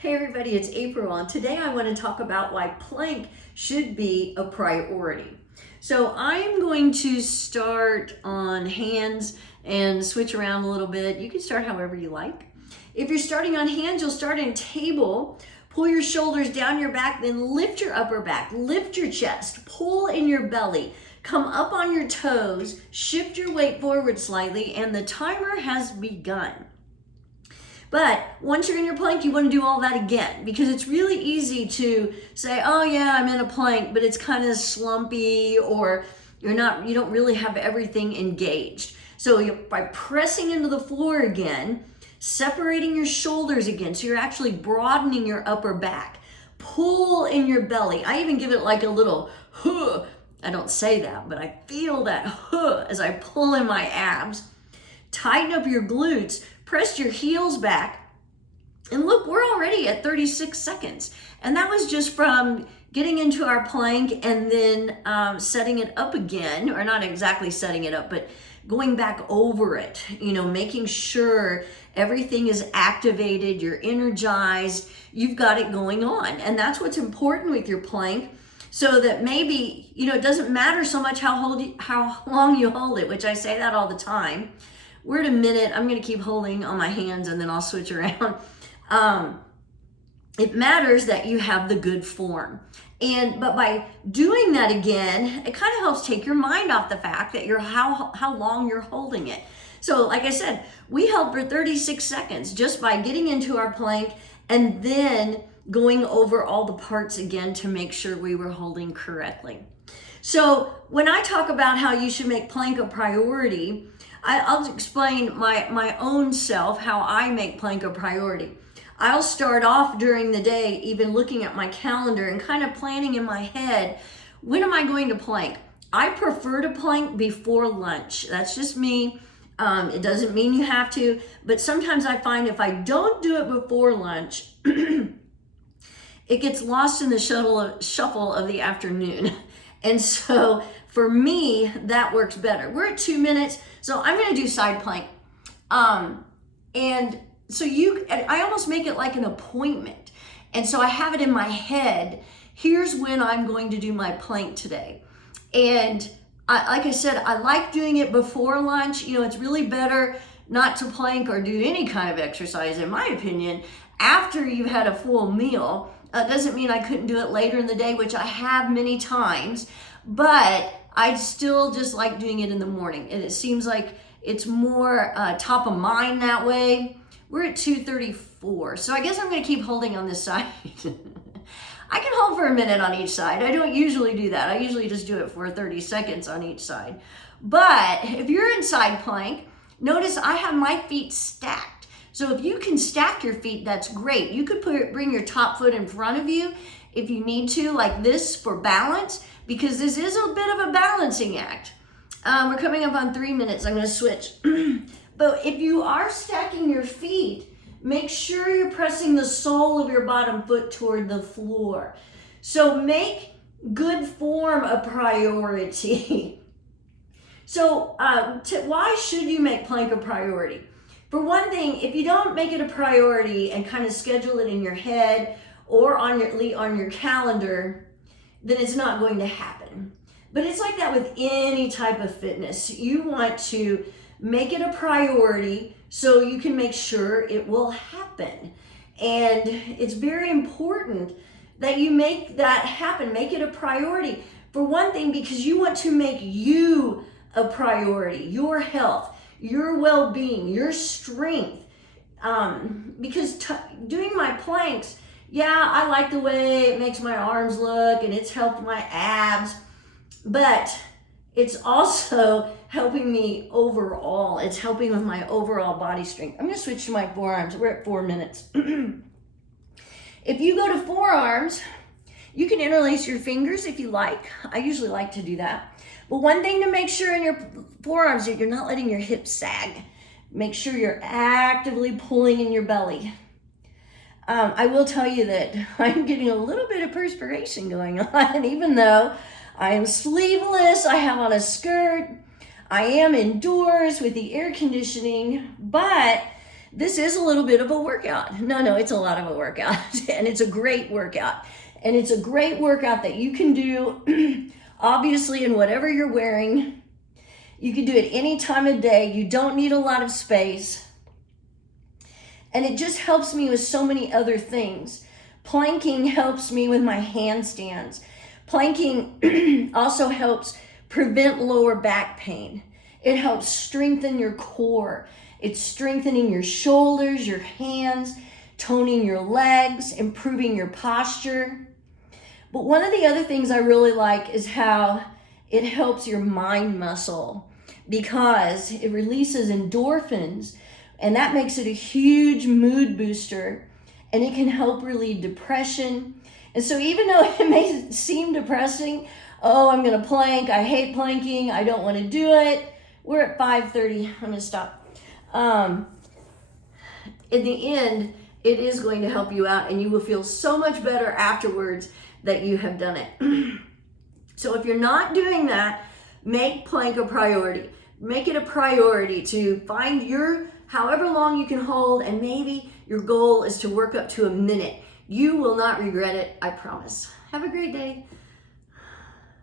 Hey everybody, it's April, and today I want to talk about why plank should be a priority. So I'm going to start on hands and switch around a little bit. You can start however you like. If you're starting on hands, you'll start in table. Pull your shoulders down your back, then lift your upper back, lift your chest, pull in your belly, come up on your toes, shift your weight forward slightly, and the timer has begun. But once you're in your plank, you want to do all that again, because it's really easy to say, oh yeah, I'm in a plank, but it's kind of slumpy, or you don't really have everything engaged. So by pressing into the floor again, separating your shoulders again, so you're actually broadening your upper back, pull in your belly. I even give it like a little huh. I don't say that, but I feel that huh as I pull in my abs. Tighten up your glutes, press your heels back, and look, we're already at 36 seconds. And that was just from getting into our plank and then setting it up again, or not exactly setting it up, but going back over it, making sure everything is activated, you're energized, you've got it going on. And that's what's important with your plank, so that maybe, it doesn't matter so much how long you hold it, which I say that all the time. We're at a minute. I'm going to keep holding on my hands and then I'll switch around. It matters that you have the good form. But by doing that again, it kind of helps take your mind off the fact that how long you're holding it. So like I said, we held for 36 seconds just by getting into our plank and then going over all the parts again to make sure we were holding correctly. So when I talk about how you should make plank a priority, I'll explain my own self, how I make plank a priority. I'll start off during the day, even looking at my calendar and kind of planning in my head, when am I going to plank? I prefer to plank before lunch. That's just me. It doesn't mean you have to, but sometimes I find if I don't do it before lunch, it gets lost in the shuffle of the afternoon. And so for me, that works better. We're at 2 minutes, so I'm gonna do side plank. And so I almost make it like an appointment. And so I have it in my head, here's when I'm going to do my plank today. And like I said, I like doing it before lunch. It's really better not to plank or do any kind of exercise, in my opinion, after you've had a full meal. Doesn't mean I couldn't do it later in the day, which I have many times, but I still just like doing it in the morning. And it seems like it's more top of mind that way. We're at 2:34, so I guess I'm gonna keep holding on this side. I can hold for a minute on each side. I don't usually do that. I usually just do it for 30 seconds on each side. But if you're in side plank, notice I have my feet stacked. So if you can stack your feet, that's great. You could bring your top foot in front of you if you need to, like this, for balance, because this is a bit of a balancing act. We're coming up on 3 minutes. I'm going to switch. But if you are stacking your feet, make sure you're pressing the sole of your bottom foot toward the floor. So make good form a priority. So why should you make plank a priority? For one thing, if you don't make it a priority and kind of schedule it in your head or on your calendar, then it's not going to happen. But it's like that with any type of fitness. You want to make it a priority so you can make sure it will happen. And it's very important that you make that happen, make it a priority. For one thing, because you want to make you a priority, your health, your well-being, your strength. Because doing my planks, yeah, I like the way it makes my arms look and it's helped my abs, but it's also helping me overall. It's helping with my overall body strength. I'm gonna switch to my forearms. We're at 4 minutes. If you go to forearms, you can interlace your fingers if you like. I usually like to do that. But one thing to make sure in your forearms is you're not letting your hips sag. Make sure you're actively pulling in your belly. I will tell you that I'm getting a little bit of perspiration going on, even though I am sleeveless, I have on a skirt, I am indoors with the air conditioning, but this is a little bit of a workout. No, it's a lot of a workout, and it's a great workout. And it's a great workout that you can do, obviously, in whatever you're wearing. You can do it any time of day. You don't need a lot of space. And it just helps me with so many other things. Planking helps me with my handstands. Planking also helps prevent lower back pain. It helps strengthen your core. It's strengthening your shoulders, your hands, toning your legs, improving your posture. But one of the other things I really like is how it helps your mind muscle, because it releases endorphins, and that makes it a huge mood booster, and it can help relieve depression. And so even though it may seem depressing, oh, I'm gonna plank, I hate planking, I don't wanna do it. We're at 5:30, I'm gonna stop. In the end, it is going to help you out, and you will feel so much better afterwards that you have done it. So if you're not doing that, make plank a priority. Make it a priority to find your, however long you can hold, and maybe your goal is to work up to a minute. You will not regret it, I promise. Have a great day.